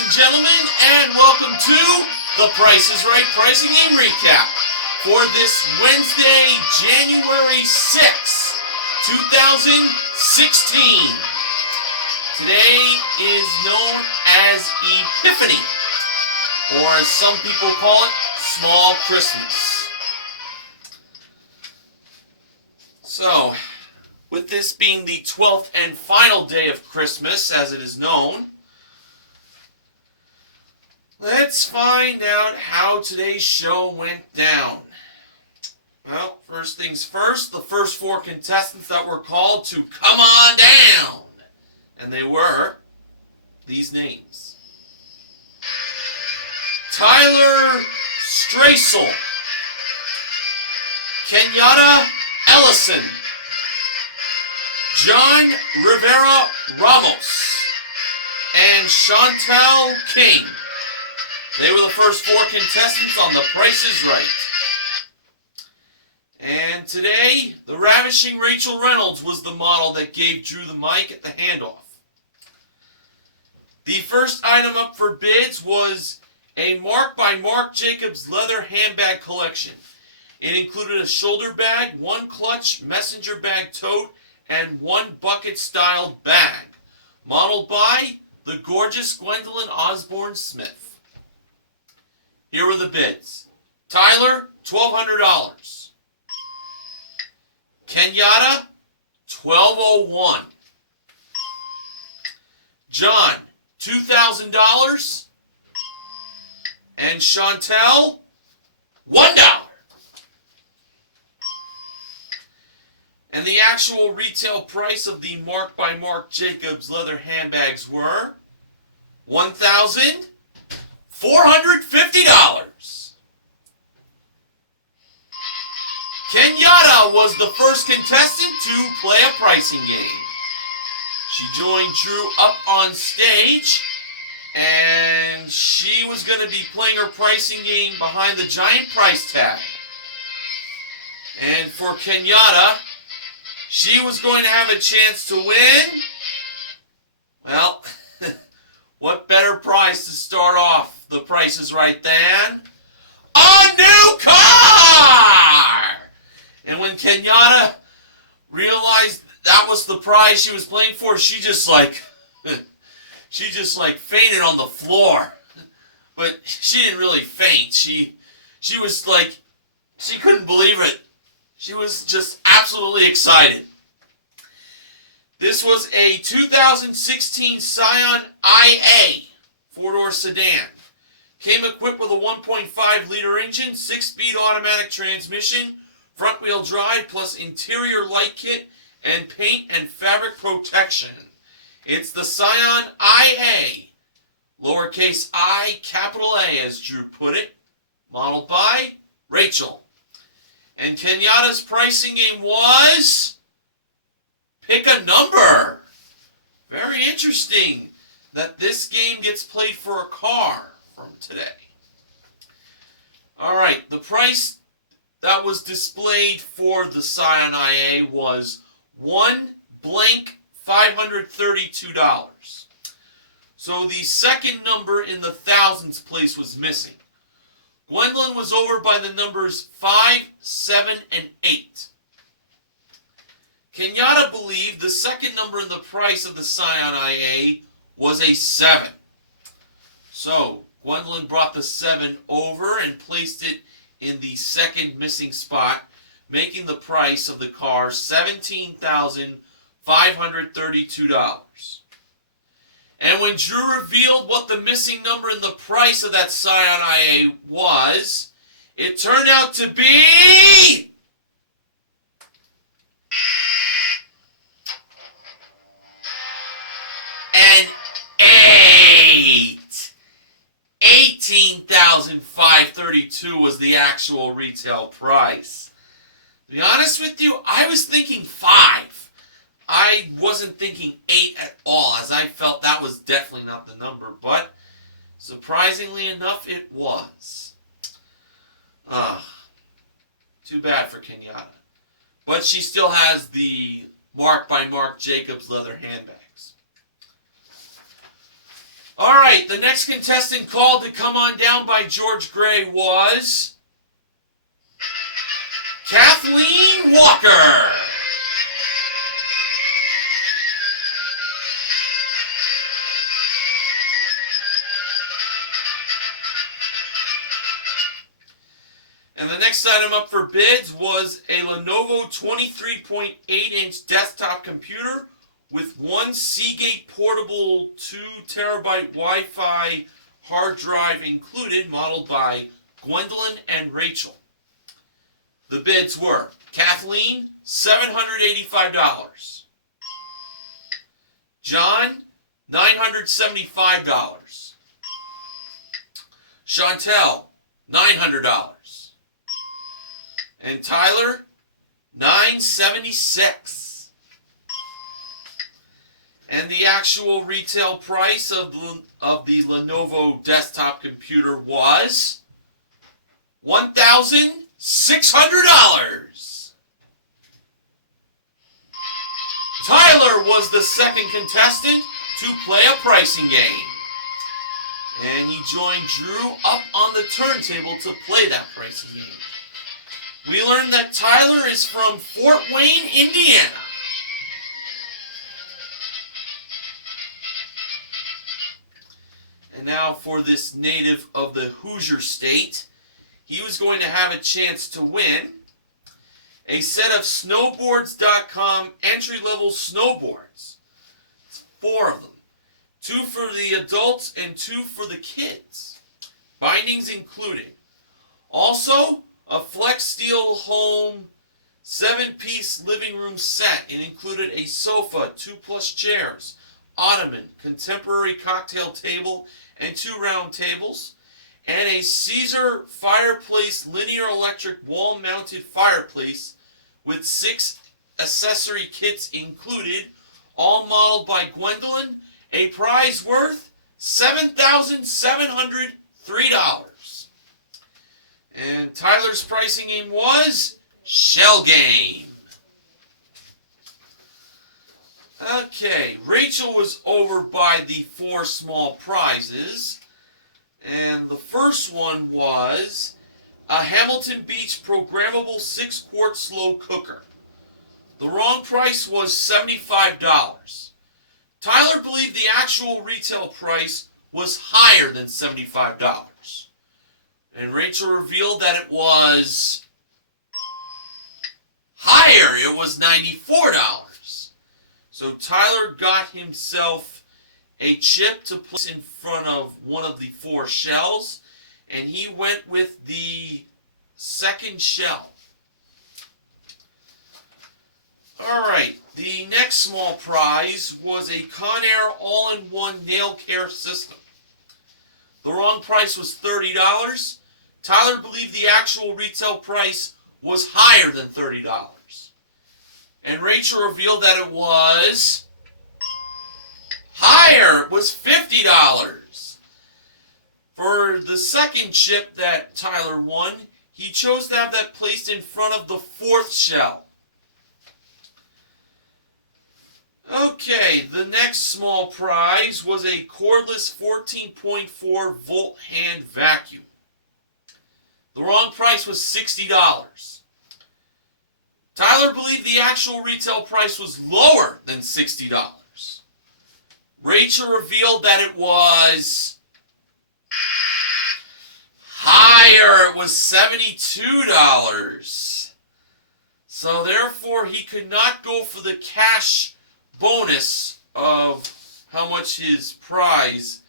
ladies and gentlemen, and welcome to The Price is Right Pricing Game Recap for this Wednesday, January 6, 2016. Today is known as Epiphany, or as some people call it, Small Christmas. So, with this being the 12th and final day of Christmas, as it is known, let's find out how today's show went down. Well, first things first, the first four contestants that were called to come on down. And they were these names: Tyler Strassel, Kenyatta Ellison, John Rivera Ramos, and Chantel King. They were the first four contestants on The Price is Right. And today, the ravishing Rachel Reynolds was the model that gave Drew the mic at the handoff. The first item up for bids was a Marc by Marc Jacobs leather handbag collection. It included a shoulder bag, one clutch, messenger bag tote, and one bucket-styled bag. Modeled by the gorgeous Gwendolyn Osborne Smith. Here were the bids. Tyler, $1,200. Kenyatta, $1,201. John, $2,000. And Chantel, $1. And the actual retail price of the Marc by Marc Jacobs leather handbags were $1,450. Kenyatta was the first contestant to play a pricing game. She joined Drew up on stage, and she was going to be playing her pricing game behind the giant price tag. And for Kenyatta, she was going to have a chance to win. Well, what better prize to start off The Price is Right than a new car! And when Kenyatta realized that was the prize she was playing for, she just fainted on the floor. But she didn't really faint. She was like, she couldn't believe it. She was just absolutely excited. This was a 2016 Scion IA four-door sedan. Came equipped with a 1.5-liter engine, 6-speed automatic transmission, front-wheel drive, plus interior light kit, and paint and fabric protection. It's the Scion IA, lowercase I, capital A, as Drew put it, modeled by Rachel. And Kenyatta's pricing game was pick a number. Very interesting that this game gets played for a car from today. Alright, the price that was displayed for the Scion IA was $532. So the second number in the thousands place was missing. Gwendolyn was over by the numbers 5, 7, and 8. Kenyatta believed the second number in the price of the Scion IA was a 7. So, Gwendolyn brought the 7 over and placed it in the second missing spot, making the price of the car $17,532. And when Drew revealed what the missing number in the price of that Scion IA was, it turned out to be an 8. $18,532 was the actual retail price. To be honest with you, I was thinking 5. I wasn't thinking 8 at all, as I felt that was definitely not the number, but surprisingly enough, it was. Too bad for Kenyatta. But she still has the Marc by Marc Jacobs leather handbags. All right, the next contestant called to come on down by George Gray was Kathleen Walker. And the next item up for bids was a Lenovo 23.8-inch desktop computer with one Seagate portable 2 terabyte Wi-Fi hard drive included, modeled by Gwendolyn and Rachel. The bids were Kathleen, $785. John, $975. Chantel, $900. And Tyler, $976. And the actual retail price of the Lenovo desktop computer was $1,600. Tyler was the second contestant to play a pricing game. And he joined Drew up on the turntable to play that pricing game. We learned that Tyler is from Fort Wayne, Indiana. And now for this native of the Hoosier State, he was going to have a chance to win a set of snowboards.com entry-level snowboards. It's 4 of them. 2 for the adults and 2 for the kids. Bindings included. Also, a Flex Steel Home 7-piece living room set. It included a sofa, 2 plush chairs, ottoman, contemporary cocktail table, and 2 round tables, and a Caesar fireplace linear electric wall-mounted fireplace with 6 accessory kits included, all modeled by Gwendolyn, a prize worth $7,703. And Tyler's pricing game was Shell Game. Okay, Rachel was over by the 4 small prizes. And the first one was a Hamilton Beach programmable 6-quart slow cooker. The wrong price was $75. Tyler believed the actual retail price was higher than $75. And Rachel revealed that it was higher. It was $94. So Tyler got himself a chip to place in front of one of the 4 shells, and he went with the second shell. Alright, the next small prize was a Conair all-in-one nail care system. The wrong price was $30. Tyler believed the actual retail price was higher than $30. And Rachel revealed that it was higher. It was $50. For the second chip that Tyler won, he chose to have that placed in front of the 4th shell. Okay, the next small prize was a cordless 14.4 volt hand vacuum. The wrong price was $60. Tyler believed the actual retail price was lower than $60. Rachel revealed that it was higher. It was $72. So therefore, he could not go for the cash bonus of how much his prize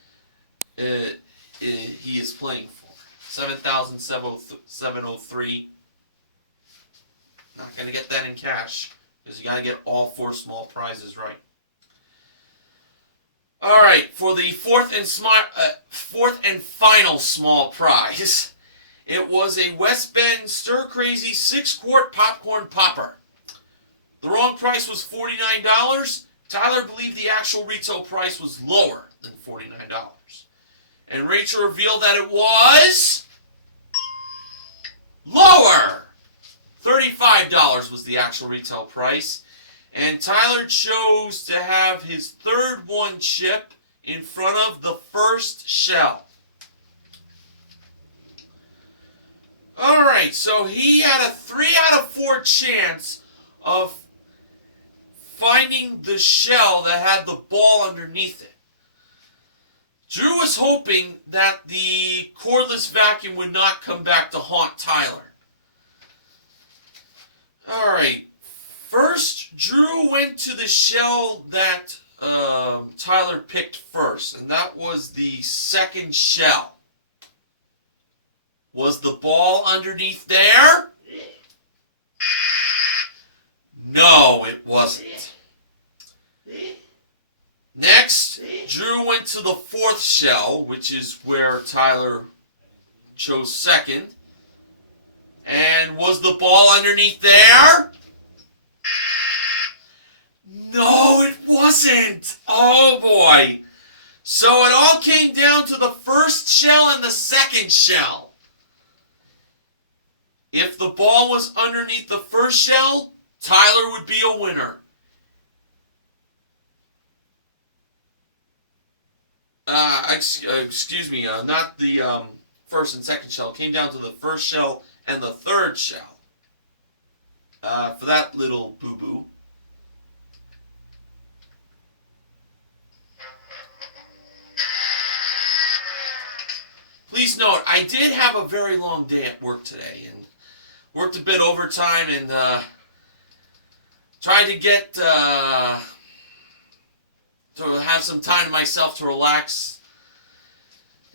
he is playing for. $7,703. Not going to get that in cash because you got to get all 4 small prizes right. All right, for the fourth and final small prize, it was a West Bend Stir Crazy 6-quart popcorn popper. The wrong price was $49. Tyler believed the actual retail price was lower than $49. And Rachel revealed that it was lower. $35 was the actual retail price. And Tyler chose to have his third one chip in front of the first shell. Alright, so he had a 3 out of 4 chance of finding the shell that had the ball underneath it. Drew was hoping that the cordless vacuum would not come back to haunt Tyler. Alright, first Drew went to the shell that Tyler picked first, and that was the second shell. Was the ball underneath there? No, it wasn't. Next, Drew went to the fourth shell, which is where Tyler chose second. And was the ball underneath there? No, it wasn't. Oh boy. So it all came down to the first shell and the second shell. If the ball was underneath the first shell, Tyler would be a winner. Excuse me, not the first and second shell. It came down to the first shell and the third shell. For that little boo-boo. Please note, I did have a very long day at work today, and worked a bit overtime, and tried to get to have some time to myself to relax,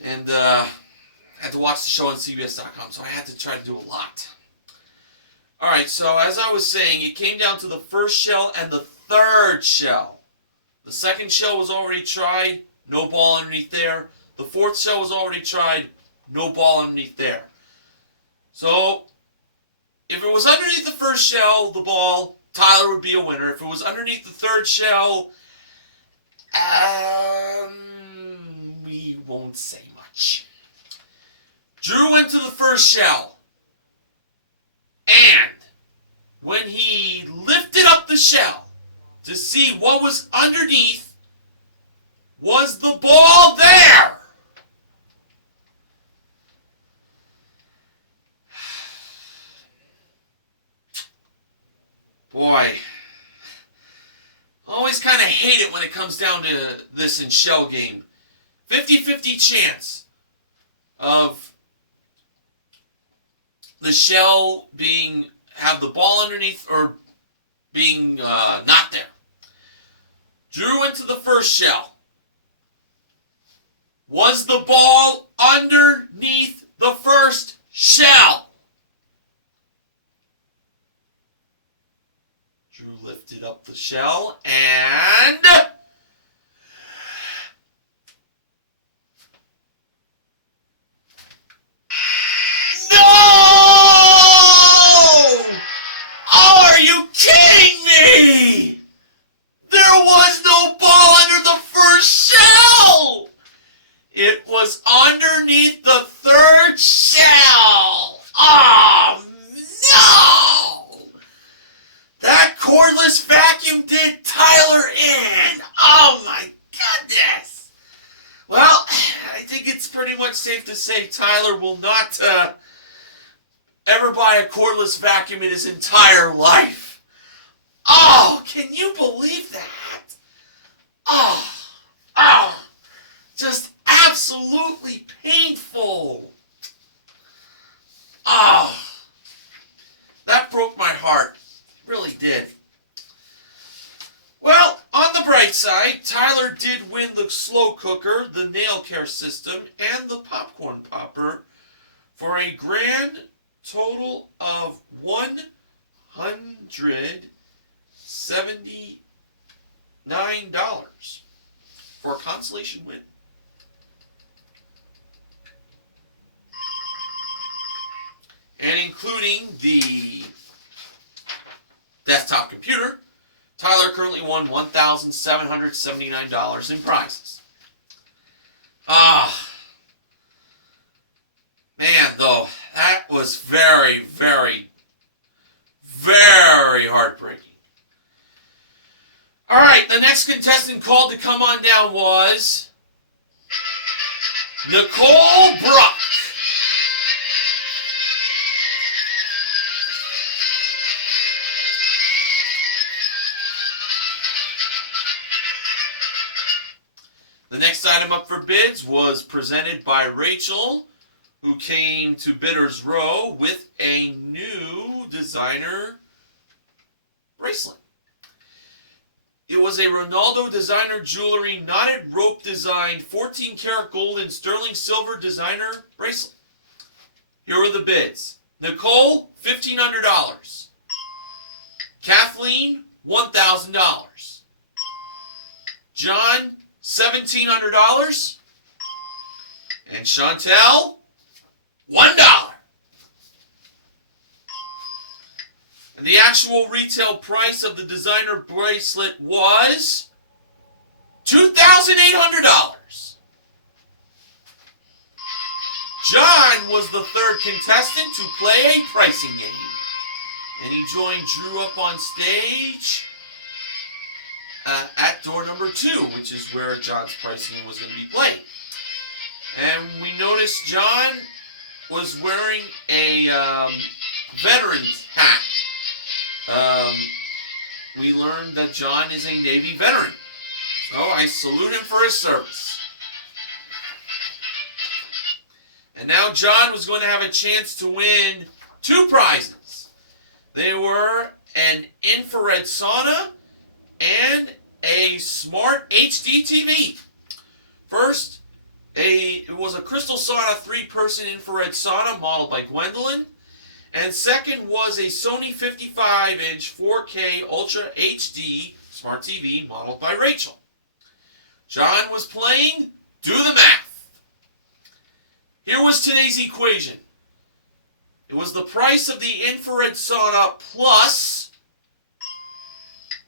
and had to watch the show on CBS.com, so I had to try to do a lot. Alright, so as I was saying, it came down to the first shell and the third shell. The second shell was already tried, no ball underneath there. The fourth shell was already tried, no ball underneath there. So, if it was underneath the first shell, the ball, Tyler would be a winner. If it was underneath the third shell, we won't say much. Drew went to the first shell, and when he lifted up the shell to see what was underneath, was the ball there? Boy, I always kind of hate it when it comes down to this in shell game. 50-50 chance of the shell have the ball underneath or being not there. Drew went to the first shell. Was the ball underneath the first shell? Drew lifted up the shell and... No! Oh, are you kidding me? There was no ball under the first shell! It was underneath the third shell! Oh, no! That cordless vacuum did Tyler in! Oh my goodness! Well, I think it's pretty much safe to say Tyler will not ever buy a cordless vacuum in his entire life. Oh, can you believe that? Oh, just absolutely painful. Oh, that broke my heart. It really did. Well, on the bright side, Tyler did win the slow cooker, the nail care system, and the popcorn popper for a grand total of $179 for a consolation win. And including the desktop computer, Tyler currently won $1,779 in prizes. Man, though, that was very, very, very heartbreaking. Alright, the next contestant called to come on down was Nicole Brock. The next item up for bids was presented by Rachel, who came to Bidders Row with a new designer bracelet. It was a Ronaldo designer jewelry knotted rope designed 14 karat gold and sterling silver designer bracelet. Here were the bids. Nicole, $1,500. Kathleen, $1,000. John, $1,700. And Chantel, $1. And the actual retail price of the designer bracelet was $2,800. John was the third contestant to play a pricing game. And he joined Drew up on stage at door number 2, which is where John's pricing game was going to be played. And we noticed John was wearing a veteran's hat. We learned that John is a Navy veteran. So I salute him for his service. And now John was going to have a chance to win 2 prizes. They were an infrared sauna and a smart HD TV. First, it was a Crystal Sauna 3-person infrared sauna modeled by Gwendolyn. And second was a Sony 55-inch 4K Ultra HD Smart TV modeled by Rachel. John was playing Do the Math. Here was today's equation. It was the price of the infrared sauna plus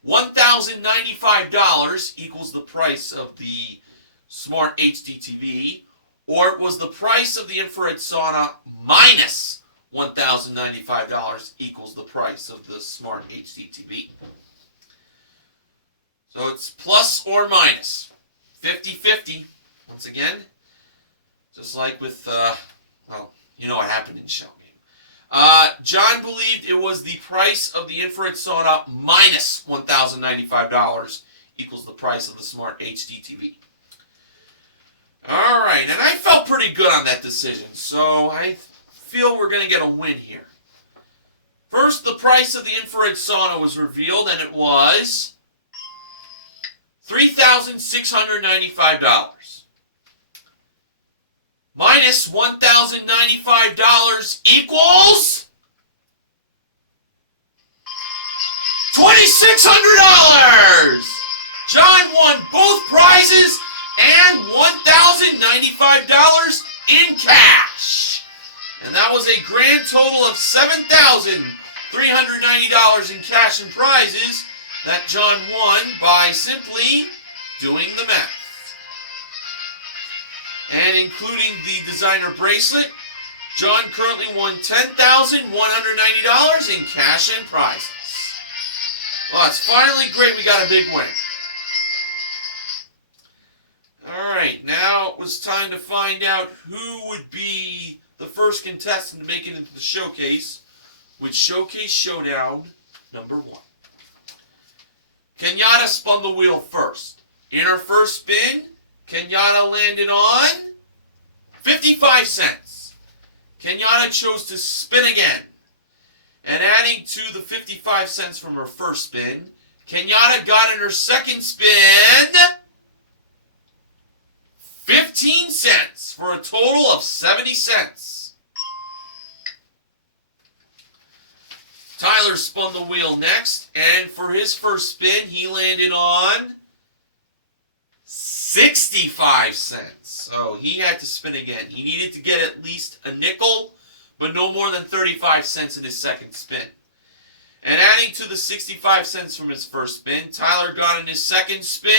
$1,095 equals the price of the Smart HD TV, or it was the price of the infrared sauna minus $1,095 equals the price of the Smart HD TV. So it's plus or minus. 50-50. Once again, just like with, well, you know what happened in Shell Game. John believed it was the price of the infrared sauna minus $1,095 equals the price of the Smart HD TV. All right, and I felt pretty good on that decision, so I feel we're going to get a win here. First, the price of the infrared sauna was revealed, and it was $3,695. Minus $1,095 equals $2,600! John won both prizes and $1,095 in cash. And that was a grand total of $7,390 in cash and prizes that John won by simply doing the math. And including the designer bracelet, John currently won $10,190 in cash and prizes. Well, it's finally great we got a big win. Alright, now it was time to find out who would be the first contestant to make it into the showcase, with Showcase Showdown number 1. Kenyatta spun the wheel first. In her first spin, Kenyatta landed on 55 cents. Kenyatta chose to spin again. And adding to the 55 cents from her first spin, Kenyatta got in her second spin 15 cents for a total of 70 cents. Tyler spun the wheel next, and for his first spin, he landed on 65 cents. So he had to spin again. He needed to get at least a nickel, but no more than 35 cents in his second spin. And adding to the 65 cents from his first spin, Tyler got in his second spin,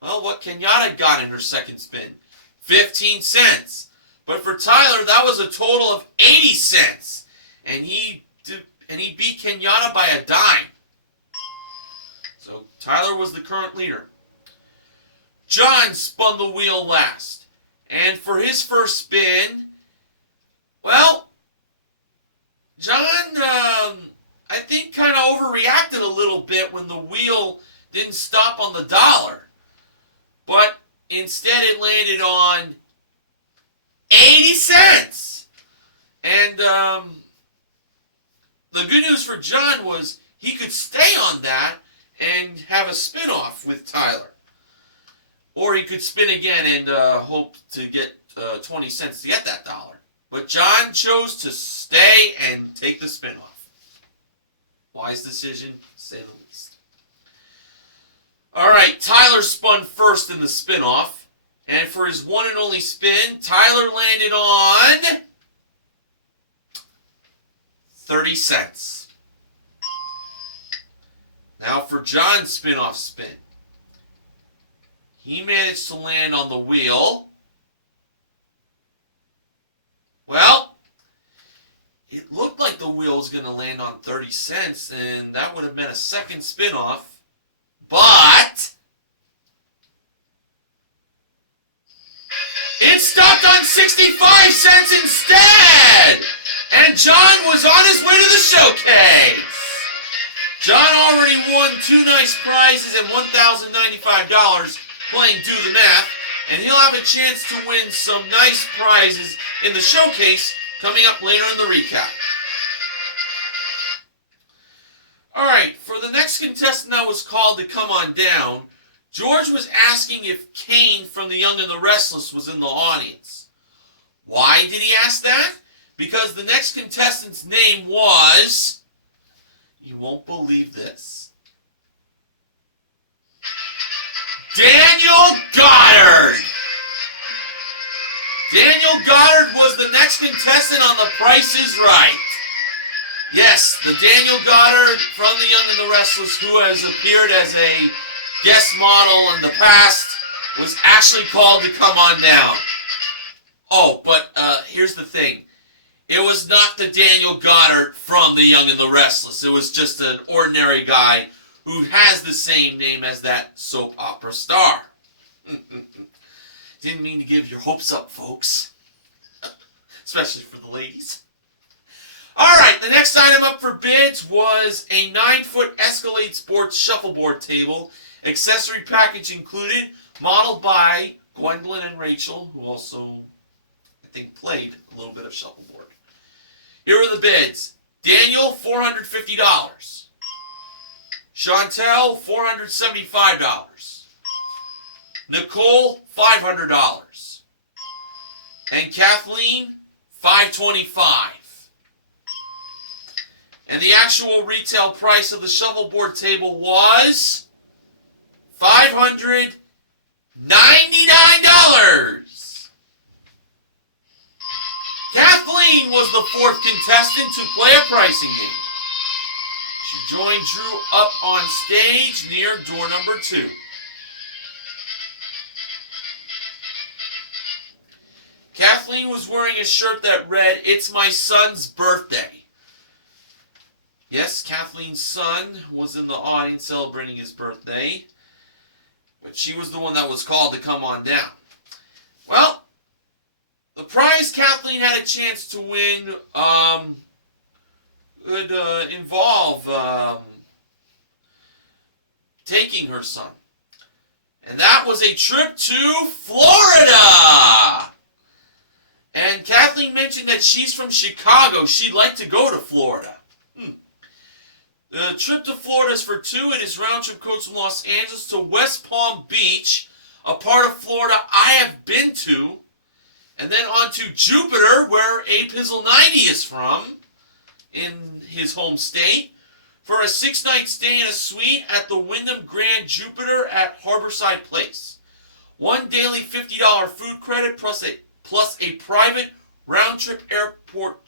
well, what Kenyatta got in her second spin, 15 cents. But for Tyler, that was a total of 80 cents. And he beat Kenyatta by a dime. So Tyler was the current leader. John spun the wheel last. And for his first spin, well, John, I think, kind of overreacted a little bit when the wheel didn't stop on the dollar. But instead it landed on 80 cents. And the good news for John was he could stay on that and have a spin-off with Tyler. Or he could spin again and hope to get 20 cents to get that dollar. But John chose to stay and take the spin-off. Wise decision, to say the least. All right, Tyler spun first in the spin-off. And for his one and only spin, Tyler landed on 30 cents. Now for John's spin-off spin. He managed to land on the wheel. Well, it looked like the wheel was going to land on 30 cents, and that would have been a second spin-off. But it stopped on 65 cents instead! And John was on his way to the showcase! John already won 2 nice prizes and $1,095 playing Do the Math, and he'll have a chance to win some nice prizes in the showcase coming up later in the recap. Alright, for the next contestant that was called to come on down, George was asking if Kane from The Young and the Restless was in the audience. Why did he ask that? Because the next contestant's name was... You won't believe this. Daniel Goddard! Daniel Goddard was the next contestant on The Price is Right. Yes, the Daniel Goddard from The Young and the Restless, who has appeared as a guest model in the past, was actually called to come on down. Oh, but here's the thing. It was not the Daniel Goddard from The Young and the Restless. It was just an ordinary guy who has the same name as that soap opera star. Didn't mean to give your hopes up, folks. Especially for the ladies. Alright, the next item up for bids was a 9-foot Escalade Sports shuffleboard table, accessory package included, modeled by Gwendolyn and Rachel, who also, I think, played a little bit of shuffleboard. Here are the bids. Daniel, $450. Chantel, $475. Nicole, $500. And Kathleen, $525. And the actual retail price of the shuffleboard table was $599. Kathleen was the fourth contestant to play a pricing game. She joined Drew up on stage near door number 2. Kathleen was wearing a shirt that read, "It's my son's birthday." Yes, Kathleen's son was in the audience celebrating his birthday, but she was the one that was called to come on down. Well, the prize Kathleen had a chance to win would involve taking her son. And that was a trip to Florida! And Kathleen mentioned that she's from Chicago. She'd like to go to Florida. The trip to Florida is for 2. It is round trip coach from Los Angeles to West Palm Beach, a part of Florida I have been to. And then on to Jupiter, where Abe Pizzle 90 is from, in his home state, for a 6-night stay in a suite at the Wyndham Grand Jupiter at Harborside Place. 1 daily $50 food credit plus a private round-trip airport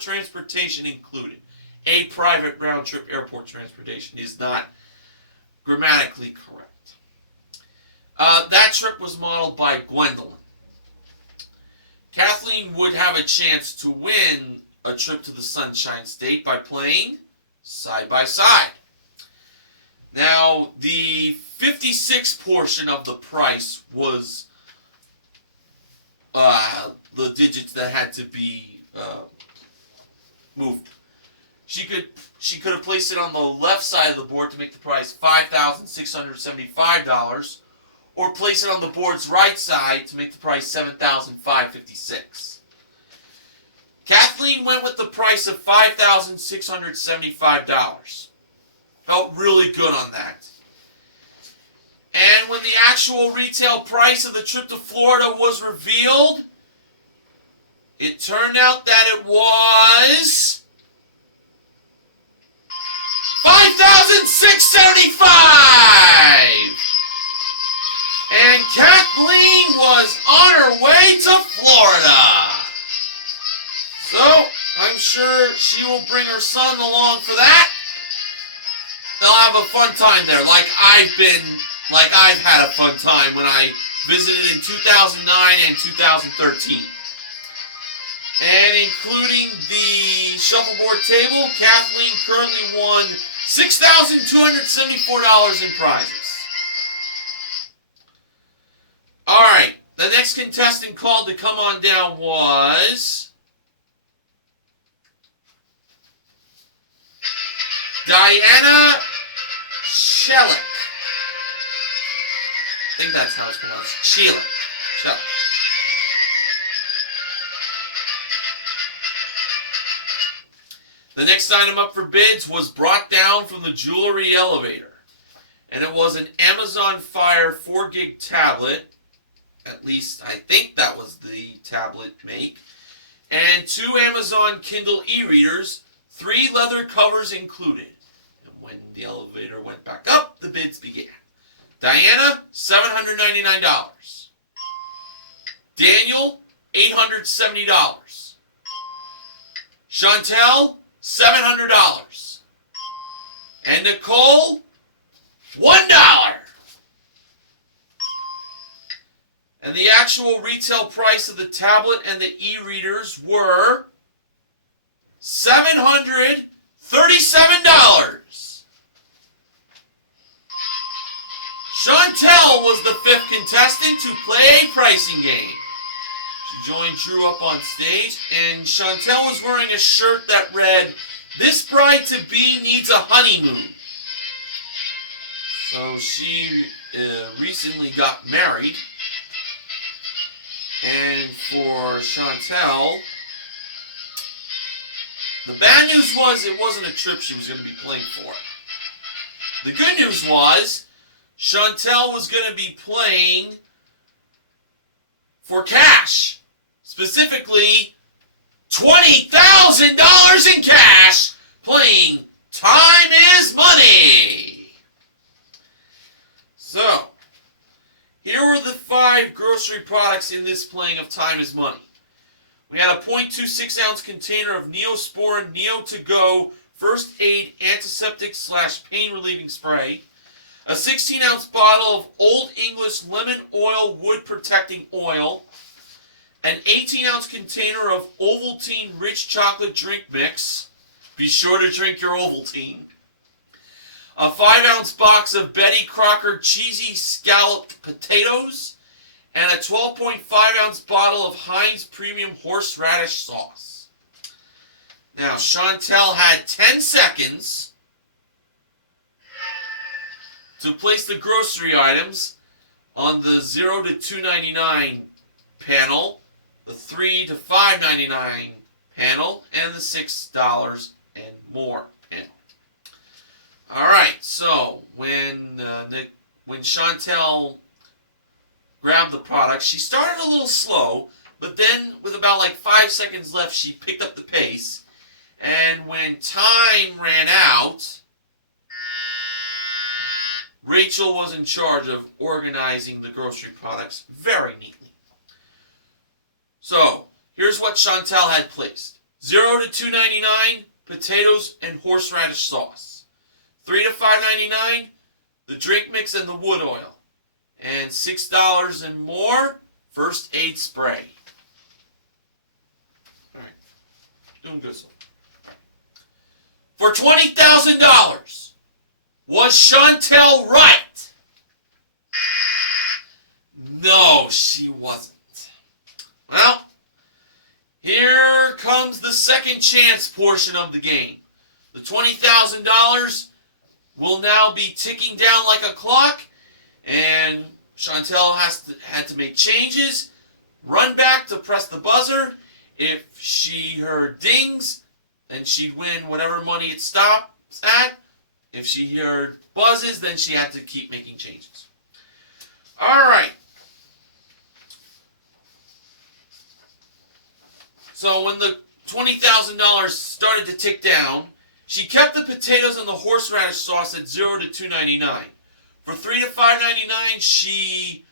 transportation included. A private round-trip airport transportation is not grammatically correct. That trip was modeled by Gwendolyn. Kathleen would have a chance to win a trip to the Sunshine State by playing side by side. Now, the 56 portion of the price was the digits that had to be moved. She could have placed it on the left side of the board to make the price $5,675, or place it on the board's right side to make the price $7,556. Kathleen went with the price of $5,675. Felt really good on that. And when the actual retail price of the trip to Florida was revealed, it turned out that it was $5,675. And Kathleen was on her way to Florida. So, I'm sure she will bring her son along for that. They'll have a fun time there, like I've had a fun time when I visited in 2009 and 2013. And including the shuffleboard table, Kathleen currently won $6,274 in prizes. Alright, the next contestant called to come on down was Diana Shelik. I think that's how it's pronounced. Shelik. The next item up for bids was brought down from the jewelry elevator. And it was an Amazon Fire 4GB tablet. At least I think that was the tablet make. And 2 Amazon Kindle e-readers, 3 leather covers included. And when the elevator went back up, the bids began. Diana, $799. Daniel, $870. Chantel, $700. And Nicole, $1. And the actual retail price of the tablet and the e-readers were $737. Chantel was the 5th contestant to play a pricing game. She joined Drew up on stage, and Chantel was wearing a shirt that read, "This bride-to-be needs a honeymoon." So she recently got married. And for Chantel, the bad news was it wasn't a trip she was going to be playing for. The good news was Chantel was going to be playing for cash. Specifically, $20,000 in cash, playing Time is Money. So, here were the 5 grocery products in this playing of Time is Money. We had a 0.26 ounce container of Neosporin Neo To Go First Aid Antiseptic / Pain Relieving Spray, a 16 ounce bottle of Old English Lemon Oil Wood Protecting Oil, an 18 ounce container of Ovaltine Rich Chocolate Drink Mix. Be sure to drink your Ovaltine. A 5 ounce box of Betty Crocker Cheesy Scalloped Potatoes, and a 12.5 ounce bottle of Heinz Premium Horseradish Sauce. Now, Chantel had 10 seconds to place the grocery items on the 0 to $2.99 panel, the 3 to $5.99 panel, and the $6 and more panel. Alright, so when Chantel grabbed the product, she started a little slow, but then with about 5 seconds left, she picked up the pace. And when time ran out, Rachel was in charge of organizing the grocery products very neatly. So, here's what Chantel had placed. 0 to $2.99, potatoes and horseradish sauce. 3 to $5.99, the drink mix and the wood oil. And $6 and more, first aid spray. Alright, doing good so. For $20,000, Was Chantel right? No, she wasn't. Well, here comes the second chance portion of the game. The $20,000 will now be ticking down like a clock, and Chantel had to make changes, run back to press the buzzer. If she heard dings, then she'd win whatever money it stops at. If she heard buzzes, then she had to keep making changes. All right. So when the $20,000 started to tick down, she kept the potatoes and the horseradish sauce at $0 to $2.99. For $3 to $5.99, she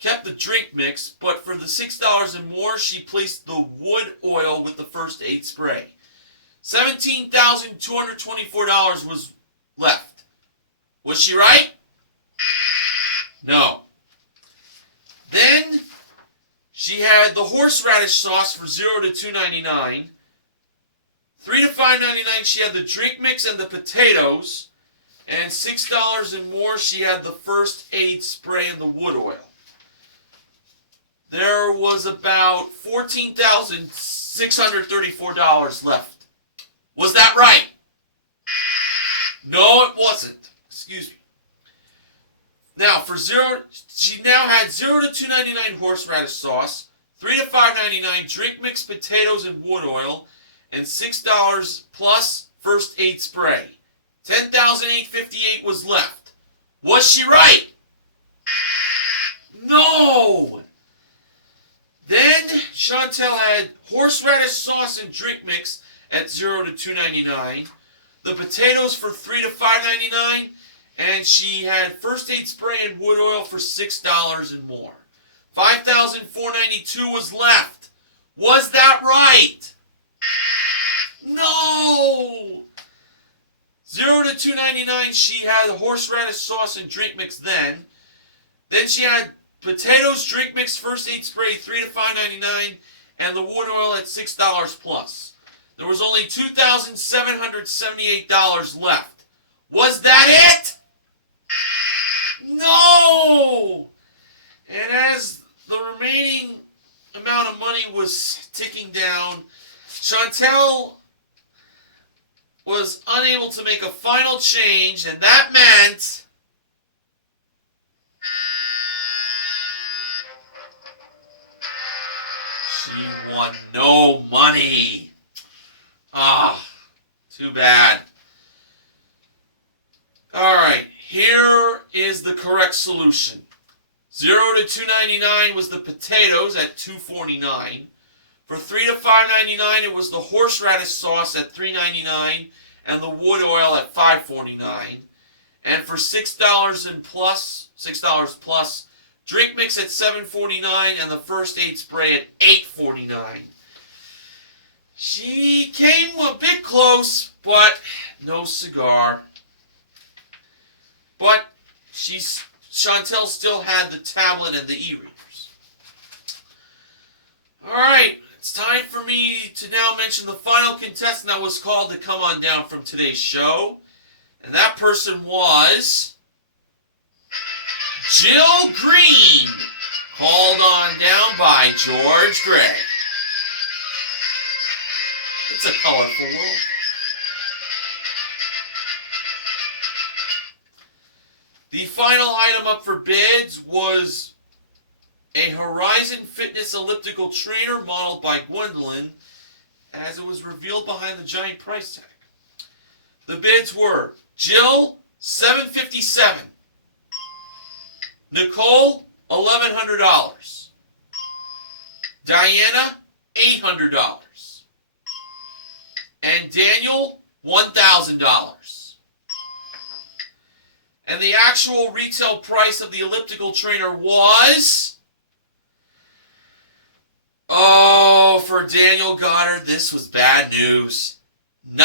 kept the drink mix, but for the $6 and more, she placed the wood oil with the first aid spray. $17,224 was left. Was she right? No. Then she had the horseradish sauce for $0 to $2.99. $3 to $5.99 she had the drink mix and the potatoes. And $6 and more she had the first aid spray and the wood oil. There was about $14,634 left. Was that right? No, it wasn't. Excuse me. Now, for she now had $0 to $2.99 horseradish sauce, $3 to $5.99 drink mix, potatoes, and wood oil, and $6 plus first aid spray. $10,858 was left. Was she right? No! Then Chantel had horseradish sauce and drink mix at $0 to $2.99, the potatoes for $3 to $5.99, and she had first aid spray and wood oil for $6 and more. $5,492 was left. Was that right? No! $0 to $2.99, she had horseradish sauce and drink mix then. Then she had potatoes, drink mix, first aid spray, $3 to $5.99, and the wood oil at $6 plus. There was only $2,778 left. Was that it? No! And as the remaining amount of money was ticking down, Chantel was unable to make a final change, and that meant she won no money. Ah, too bad. All right, here is the correct solution. $0 to $2.99 was the potatoes at $2.49. For $3 to $5.99, it was the horseradish sauce at $3.99 and the wood oil at $5.49. And for $6 plus, drink mix at $7.49 and the first aid spray at $8.49. She came a bit close, but no cigar. But Chantel still had the tablet and the e-readers. All right. It's time for me to now mention the final contestant that was called to come on down from today's show. And that person was Jill Green, called on down by George Gray. It's a colorful world. The final item up for bids was a Horizon Fitness elliptical trainer modeled by Gwendolyn, as it was revealed behind the giant price tag. The bids were Jill, $757, Nicole, $1,100, Diana, $800, and Daniel, $1,000. And the actual retail price of the elliptical trainer was... Oh, for Daniel Goddard, this was bad news. $9.99.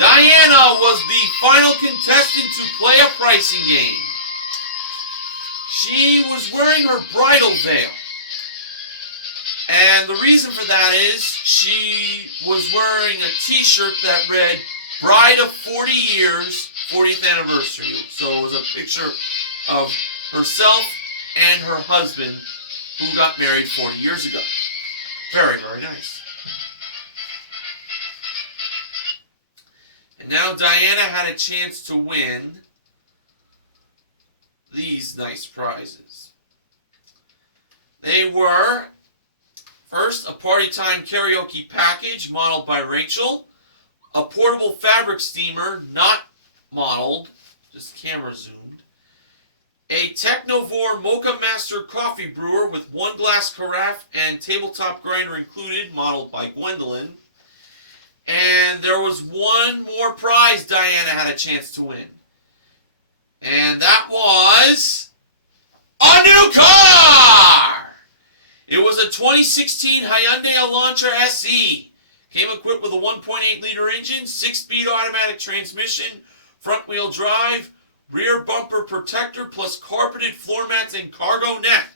Diana was the final contestant to play a pricing game. She was wearing her bridal veil. And the reason for that is she was wearing a t-shirt that read Bride of 40 Years, 40th Anniversary. So it was a picture of herself and her husband who got married 40 years ago. Very, very nice. And now Diana had a chance to win these nice prizes. They were, first, a Party Time karaoke package modeled by Rachel, a portable fabric steamer, not modeled, just camera zoomed, a Technovore Mocha Master coffee brewer with 1 glass carafe and tabletop grinder included, modeled by Gwendolyn. And there was one more prize Diana had a chance to win. And that was a new car! It was a 2016 Hyundai Elantra SE. Came equipped with a 1.8-liter engine, 6-speed automatic transmission, front-wheel drive, rear bumper protector, plus carpeted floor mats and cargo net.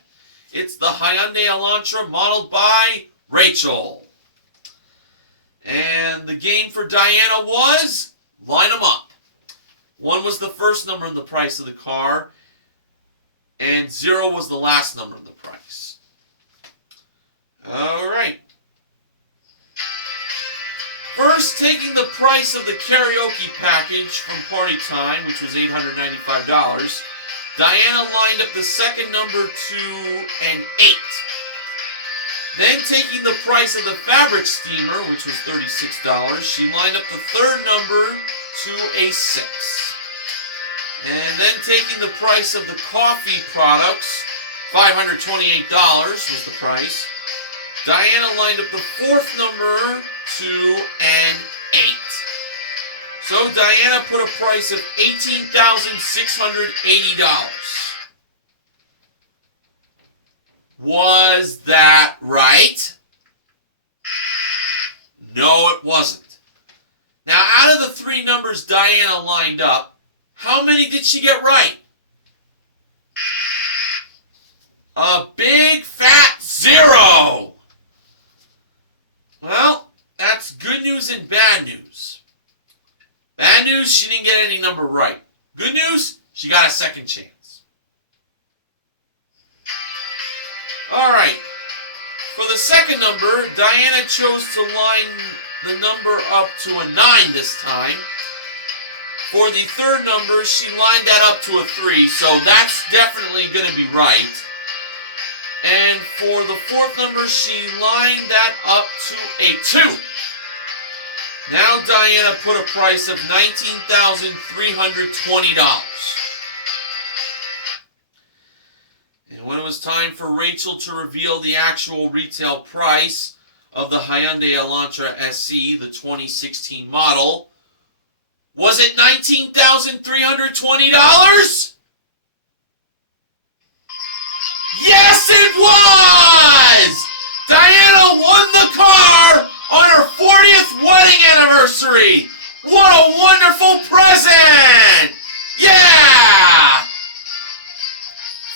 It's the Hyundai Elantra modeled by Rachel. And the game for Diana was line them up. 1 was the first number in the price of the car, and 0 was the last number in the price. All right. First, taking the price of the karaoke package from Party Time, which was $895, Diana lined up the second number to an 8. Then, taking the price of the fabric steamer, which was $36, she lined up the third number to a 6. And then, taking the price of the coffee products, $528 was the price, Diana lined up the fourth number to an 8. So Diana put a price of $18,680. Was that right? No, it wasn't. Now, out of the 3 numbers Diana lined up, how many did she get right? A big fat 0. Well, that's good news and bad news. Bad news, she didn't get any number right. Good news, she got a second chance. Alright, for the second number, Diana chose to line the number up to a 9 this time. For the third number, she lined that up to a 3, so that's definitely going to be right. And for the fourth number, she lined that up to a 2. Now Diana put a price of $19,320. And when it was time for Rachel to reveal the actual retail price of the Hyundai Elantra SE, the 2016 model, was it $19,320? Yes, it was! Diana won the car on her 40th wedding anniversary! What a wonderful present! Yeah!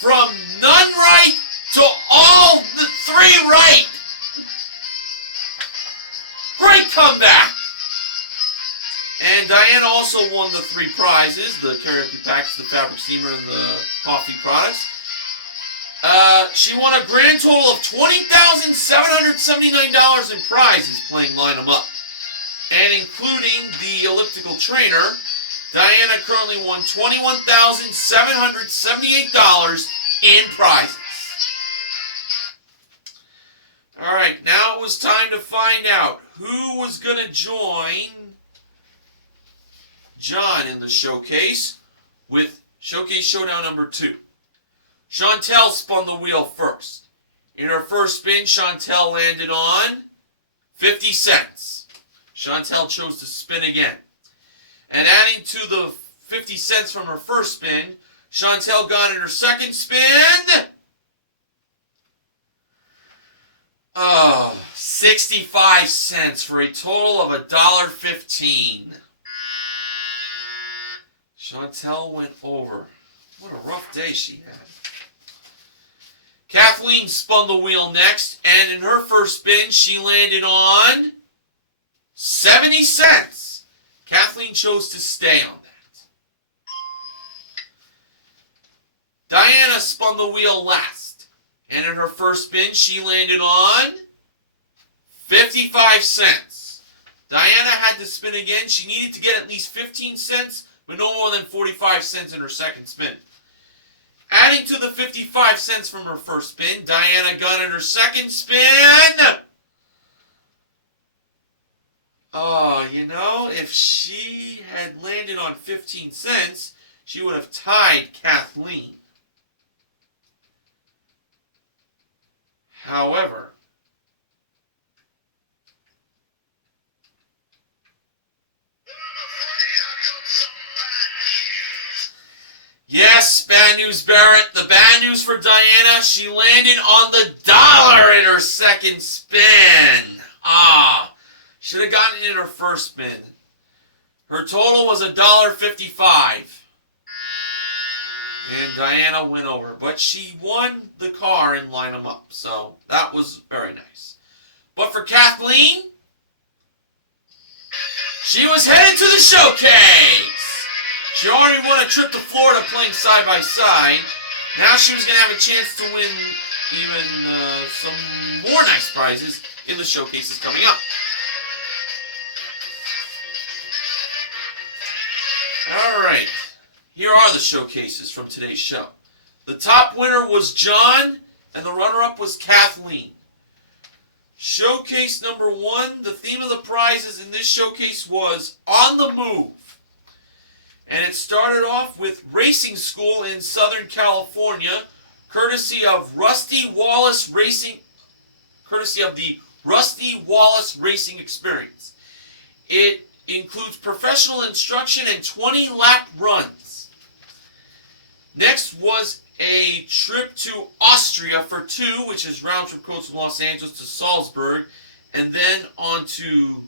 From none right to all the 3 right! Great comeback! And Diana also won the 3 prizes, the karaoke packs, the fabric steamer, and the coffee products. She won a grand total of $20,779 in prizes playing Line 'em Up. And including the elliptical trainer, Diana currently won $21,778 in prizes. Alright, now it was time to find out who was going to join John in the showcase with Showcase Showdown number 2. Chantel spun the wheel first. In her first spin, Chantel landed on 50 cents. Chantel chose to spin again. And adding to the 50 cents from her first spin, Chantel got in her second spin. 65 cents for a total of $1.15. Chantel went over. What a rough day she had. Kathleen spun the wheel next, and in her first spin, she landed on 70 cents. Kathleen chose to stay on that. Diana spun the wheel last, and in her first spin, she landed on 55 cents. Diana had to spin again. She needed to get at least 15 cents, but no more than 45 cents in her second spin. Adding to the 55 cents from her first spin, Diana got in her second spin. Oh, you know, if she had landed on 15 cents, she would have tied Kathleen. However, yes, bad news, Barrett. The bad news for Diana, she landed on the dollar in her second spin. Should have gotten it in her first spin. Her total was $1.55. And Diana went over. But she won the car and lined them up. So that was very nice. But for Kathleen, she was headed to the showcase. She already won a trip to Florida playing side by side. Now she was going to have a chance to win even some more nice prizes in the showcases coming up. Alright, here are the showcases from today's show. The top winner was John, and the runner-up was Kathleen. Showcase number 1, the theme of the prizes in this showcase was On the Move. And it started off with Racing School in Southern California, courtesy of the Rusty Wallace Racing Experience. It includes professional instruction and 20 lap runs. Next was a trip to Austria for 2, which is round trip quotes from Los Angeles to Salzburg, and then on to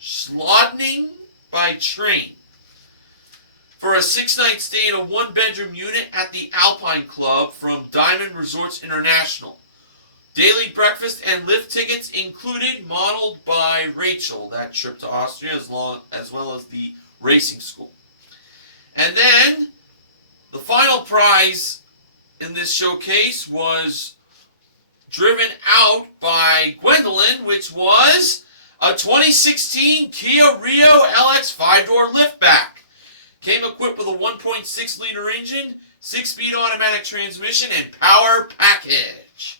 Schladming by train for a 6-night stay in a 1-bedroom unit at the Alpine Club from Diamond Resorts International. Daily breakfast and lift tickets included, modeled by Rachel, that trip to Austria, as well as the racing school. And then, the final prize in this showcase was driven out by Gwendolyn, which was a 2016 Kia Rio LX 5-door liftback. Came equipped with a 1.6-liter engine, 6-speed automatic transmission, and power package.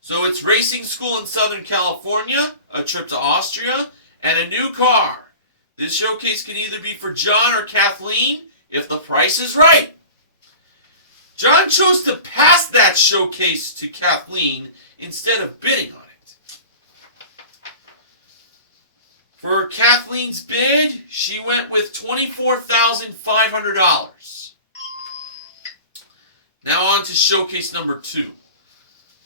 So it's racing school in Southern California, a trip to Austria, and a new car. This showcase can either be for John or Kathleen if the price is right. John chose to pass that showcase to Kathleen instead of bidding on it. For Kathleen's bid, she went with $24,500. Now on to showcase number 2.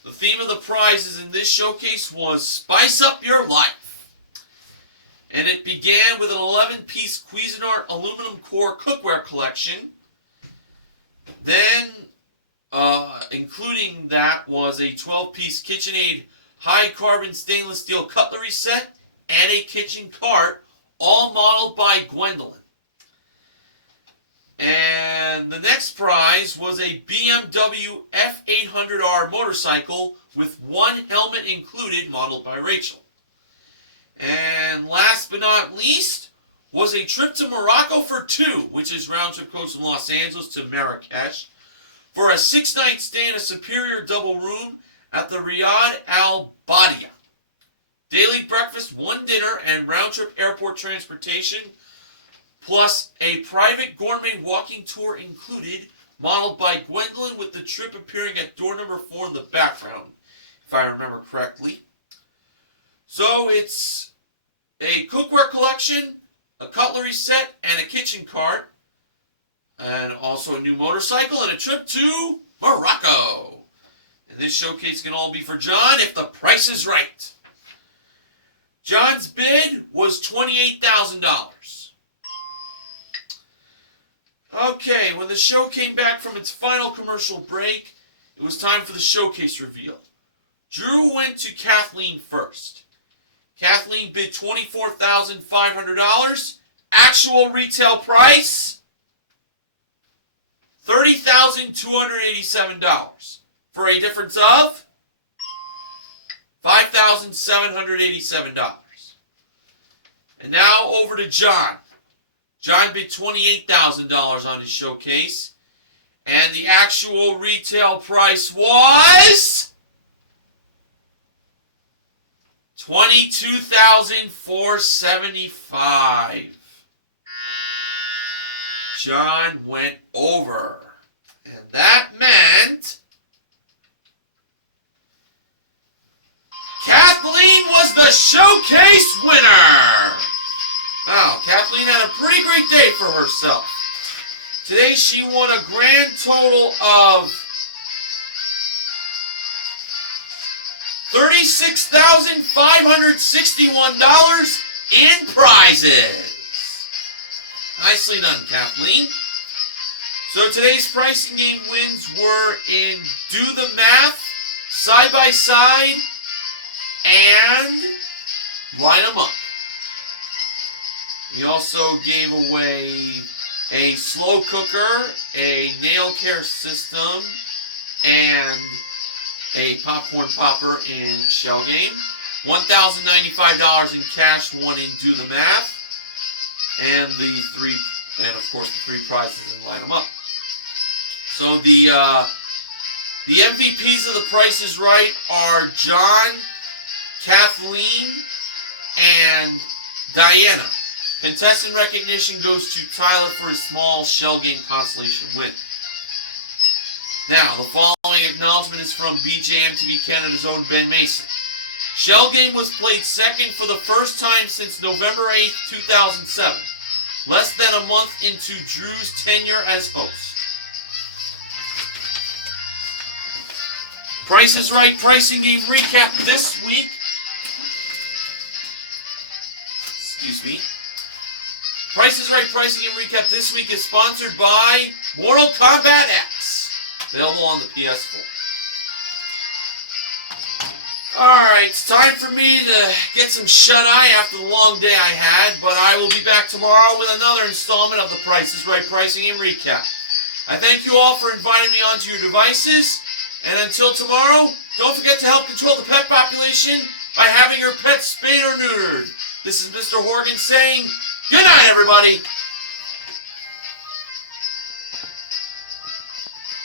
The theme of the prizes in this showcase was Spice Up Your Life. And it began with an 11-piece Cuisinart aluminum core cookware collection. Then, including that, was a 12-piece KitchenAid high-carbon stainless steel cutlery set and a kitchen cart, all modeled by Gwendolyn. And the next prize was a BMW F800R motorcycle with 1 helmet included, modeled by Rachel. And last but not least was a trip to Morocco for 2, which is round trip coach from Los Angeles to Marrakesh, for a 6-night stay in a superior double room at the Riyadh Al Badia. Daily breakfast, 1 dinner, and round trip airport transportation, plus a private gourmet walking tour included, modeled by Gwendolyn, with the trip appearing at door number 4 in the background, if I remember correctly. So it's a cookware collection, a cutlery set, and a kitchen cart, and also a new motorcycle, and a trip to Morocco. And this showcase can all be for John if the price is right. John's bid was $28,000. Okay, when the show came back from its final commercial break, it was time for the showcase reveal. Drew went to Kathleen first. Kathleen bid $24,500. Actual retail price, $30,287. For a difference of $5,787. And now over to John. John bid $28,000 on his showcase. And the actual retail price was $22,475. John went over. And that meant Kathleen was the showcase winner. Now, Kathleen had a pretty great day for herself. Today she won a grand total of $36,561 in prizes. Nicely done, Kathleen. So today's pricing game wins were in Do the Math, Side by Side, and Line 'em Up. We also gave away a slow cooker, a nail care system, and a popcorn popper in Shell Game. $1,095 in cash won in Do the Math. And of course the three prizes in Line 'em Up. So the MVPs of The Price is Right are John, Kathleen, and Diana. Contestant recognition goes to Tyler for his small Shell Game consolation win. Now, the following acknowledgement is from BJMTV Canada's own Ben Mason. Shell Game was played second for the first time since November 8th, 2007. Less than a month into Drew's tenure as host. Price is Right pricing game recap this week. Excuse me. Price is Right pricing game recap this week is sponsored by Mortal Kombat X. Available on the PS4. Alright, it's time for me to get some shut-eye after the long day I had, but I will be back tomorrow with another installment of the Price is Right pricing game recap. I thank you all for inviting me onto your devices, and until tomorrow, don't forget to help control the pet population by having your pets spayed or neutered. This is Mr. Horgan saying, good night, everybody!